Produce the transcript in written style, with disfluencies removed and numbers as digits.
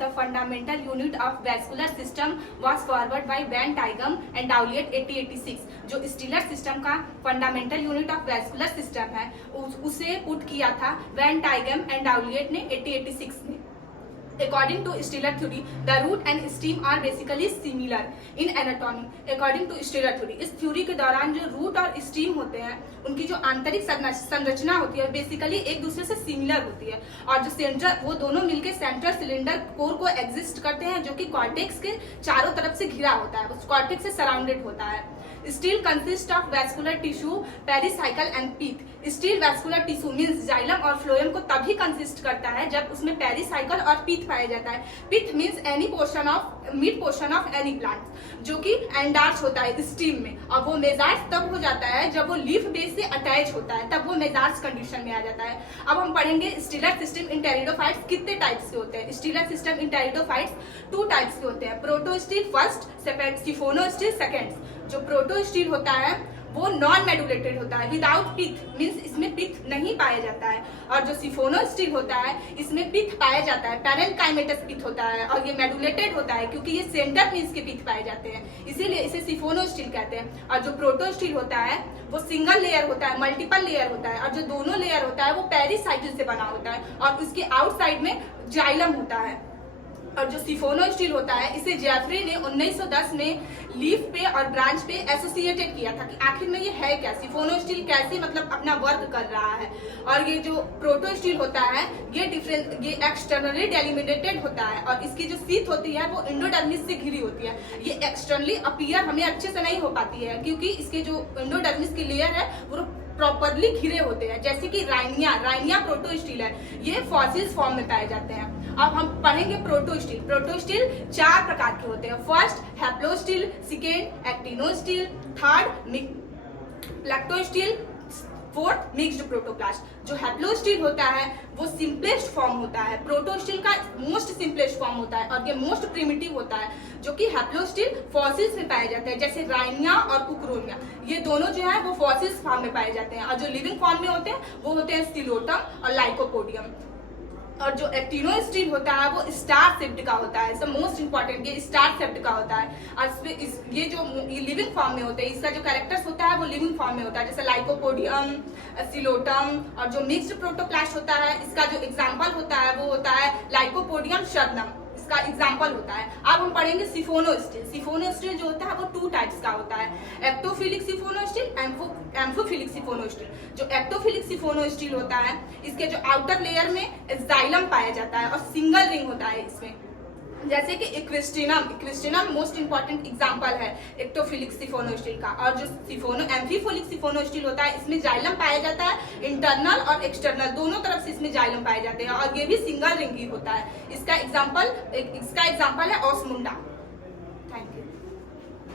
the fundamental unit of vascular system was forwarded by Van Tygem and Dowliet 1886। जो stealer system का fundamental unit of vascular system है उसे put किया था van टाइगम and डाउलिएट ने 1886 में। According to Steller theory, the root and stem are basically similar in anatomy. According to Steller theory, इस theory के दौरान जो रूट और स्टीम होते हैं उनकी जो आंतरिक संरचना होती है बेसिकली एक दूसरे से सिमिलर होती है, और जो सेंट्रल वो दोनों मिलकर सेंट्रल सिलेंडर कोर को एग्जिस्ट करते हैं जो कि कॉर्टेक्स के चारों तरफ से घिरा होता है, उस कॉर्टेक्स से सराउंडेड होता है। Steel consist of vascular tissue, pericycle and pith. Steel vascular tissue means xylem और फ्लोएम को तभी कंसिस्ट करता है जब उसमें पेरिसाइकल और पीथ पाया जाता है। Pith means any portion of mid portion of any plant जो कि एंडार्च होता है स्टीम में, और वो मेजार्च तब हो जाता है जब वो लीफ बेस से अटैच होता है, तब वो मेजार्च कंडीशन में आ जाता है। अब हम पढ़ेंगे स्टीलर सिस्टम इन टेरिडोफाइट्स कितने टाइप्स के होते हैं। Stelar system in pteridophytes 2 types के होते हैं, protostele first, siphonostele second. जो प्रोटो स्टील होता है वो नॉन मेडुलेटेड होता है, विदाउट पिथ मींस इसमें पिथ नहीं पाया जाता है, और जो सिफोनो स्टील होता है इसमें पिथ पाया जाता है, पैरेनकाइमेटस पिथ होता है, और ये मेडुलेटेड होता है क्योंकि ये सेंटर में इसके पिथ पाए जाते हैं, इसीलिए इसे सिफोनो स्टील कहते हैं। और जो प्रोटो स्टील होता है वो सिंगल लेयर होता है, मल्टीपल लेयर होता है, और जो दोनों लेयर होता है वो पेरिसाइकिल से बना होता है और उसके आउटसाइड में जाइलम होता है। और जो सिफोनो स्टील होता है इसे जेफरी ने 1910 में लीफ पे और ब्रांच पे एसोसिएटेड किया था कि आखिर में ये है क्या, सिफोनो स्टील कैसे मतलब अपना वर्क कर रहा है। और ये जो प्रोटो स्टील होता है ये ये एक्सटर्नली डेलिमिटेड होता है, और इसकी जो सीथ होती है वो एंडोडर्मिस से घिरी होती है। ये एक्सटर्नली अपीयर हमें अच्छे से नहीं हो पाती है क्योंकि इसके जो एंडोडर्मिस की लेयर है वो प्रॉपरली घिरे होते हैं, जैसे कि राइनिया प्रोटो स्टील है, ये फॉसिल्स फॉर्म में पाए जाते हैं। अब हम पढ़ेंगे प्रोटो स्टील। प्रोटो स्टील 4 प्रकार के होते हैं, first haplostele, second actinostele, third plectostele, fourth mixed protoplast. जो हैप्लो स्टील होता है वो सिंपलेस्ट फॉर्म होता है, प्रोटो स्टील का मोस्ट सिंपलेस्ट फॉर्म होता है, और ये मोस्ट प्रिमिटिव होता है। जो कि हैप्लो स्टील फॉसिल्स में पाए जाते हैं जैसे राइनिया और कुक्रोनिया, ये दोनों जो है वो फॉसिल्स फॉर्म में पाए जाते हैं, और जो लिविंग फॉर्म में होते हैं वो होते हैं स्टिलोटम और लाइकोपोडियम। और जो एक्टिनो स्टील होता है वो स्टार शेप्ड का होता है, सब मोस्ट इंपॉर्टेंट ये स्टार शेप्ड का होता है, और ये जो लिविंग फॉर्म में होते हैं इसका जो कैरेक्टर्स होता है वो लिविंग फॉर्म में होता है जैसे लाइकोपोडियम, सिलोटम। और जो मिक्स्ड प्रोटोप्लास्ट होता है इसका जो एग्जाम्पल होता है वो होता है लाइकोपोडियम शबनम, इसका एग्जाम्पल होता है। अब हम पढ़ेंगे सिफोनो स्टील। सिफोनो स्टील जो होता है वो 2 टाइप्स का होता है, एक्टोफिलिक सिफोनो स्टील, एम्फोफिलिक सिफोनो स्टील। जो एक्टोफिलिक सिफोनो स्टील होता है इसके जो आउटर लेयर में जाइलम पाया जाता है और सिंगल रिंग होता है इसमें, जैसे कि इक्विस्टिनम मोस्ट इंपॉर्टेंट एग्जांपल है एक्टोफिलिक सिफोनो स्टील का। और जो एम्फीफोलिक सिफोनो स्टील होता है इसमें जाइलम पाया जाता है, इंटरनल और एक्सटर्नल दोनों तरफ से इसमें जाइलम पाए जाते हैं, और ये भी सिंगल रिंग ही होता है। इसका एग्जांपल है ऑस्मुंडा। Thank you.